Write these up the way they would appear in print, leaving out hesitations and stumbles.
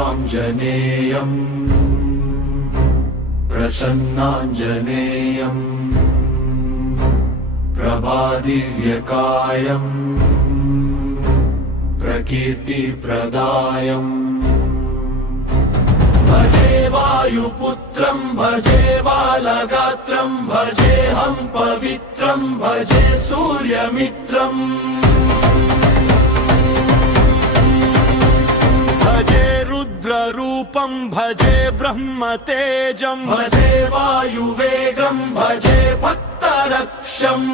आञ्जनेयम् प्रसन्नाञ्जनेयम् प्रभादिव्यकायम् प्रकीर्तिप्रदायम् भजे वायुपुत्रम् भजे बालगात्रम् भजेऽहं पवित्रम् भजे सूर्यमित्रम् भजे रुद्ररूपम् भजे ब्रह्मतेजम् भजे वायुवेगम् भजे भक्तरक्षम्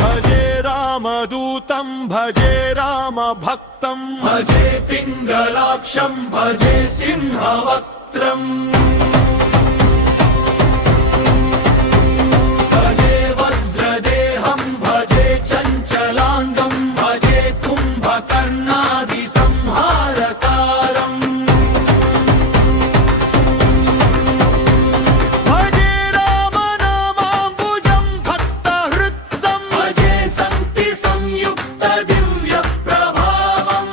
भजे रामदूतम् भजे रामभक्तम् भजे पिङ्गलाक्षम् भजे सिंहवक्त्रम् भजे वज्रदेहम् भजे चञ्चलाङ्गम् भजे कुम्भकर्णादिसंहारकारम् भजे रामनामाम्बुजम् भक्तहृत्सम् भजे सन्ति संयुक्तदिव्यप्रभावम्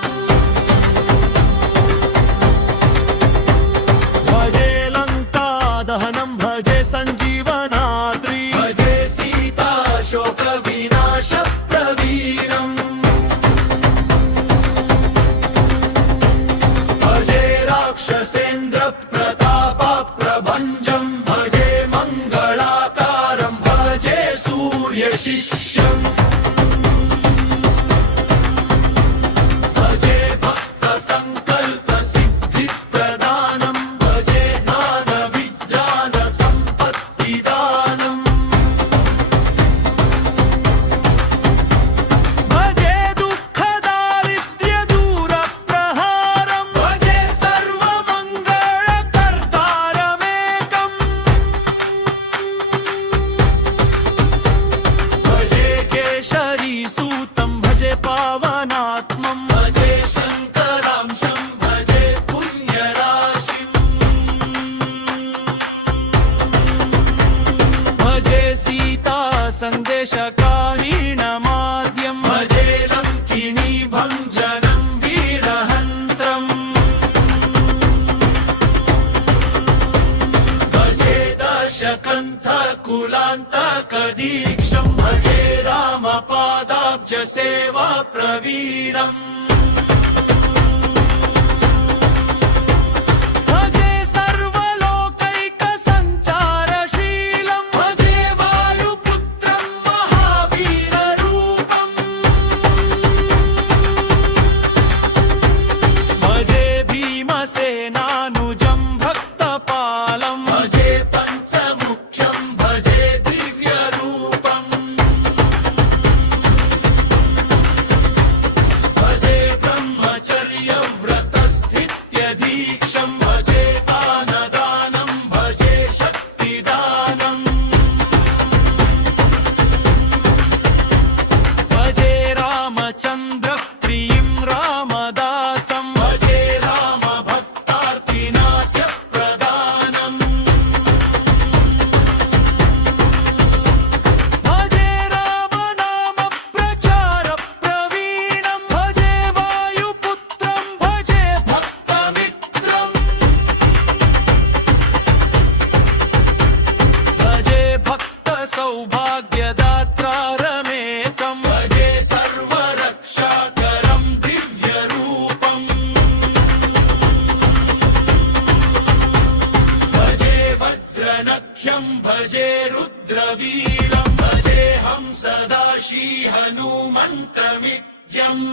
भजे लङ्कादहनम् भजे सञ्जीवनाद्रि भजे सीताशोकविनाशप्रवीणम् भजे राक्षसेन्द्रप्रतापप्रभञ्जम् भजे मङ्गलाकारम् भजे सूर्यशिष्यम् भजे भक्तसङ्कल्पसिद्धिप्रदानम् भजे ज्ञानविज्ञानसम्पत्तिदानम् भजे दुःखदारिद्र्यदूरप्रहारम् भजे सर्वमङ्गलकर्तारमेकम् भजे केशरीसूतम् भजे पावनात्मम् भजे शङ्करांशम् भजे पुण्यराशिम् भजे सीता सन्देशकारिणमाद्यम् भजे लङ्किणी भञ्जनम् वीरहन्त्रम् भजे दशकन्थकुलान्तकदीक्षम् भजे रामपादाब्जसेवाप्रवीणम् भजे सर्वलोकैकसञ्चारशीलम् भजे वायुपुत्रम् महावीररूपम् भजे भीमसेनानुजम् भक्तपालम् भजे पञ्चमुख्यम् भजे दिव्यरूपम् भजे ब्रह्मचर्यव्रतस्थित्यधीक्षम् भजे दानदानम् भजे शक्तिदानम् भजे रामचन्द्रप्रियम् रामदासम् भजे रामभक्तार्तिनाशप्रदानम् भजे रामनामप्रचारप्रवीणम् भजे वायुपुत्रम् भजे भक्तमित्रम् भजे भक्तसौभाग्यदात्रारमेकम् भजे सर्वरक्षाकरम् दिव्यरूपम् भजे वज्रनख्यम् भजे रुद्रवीरम् भजे हंसदाशी हनुमन्तमित्यम्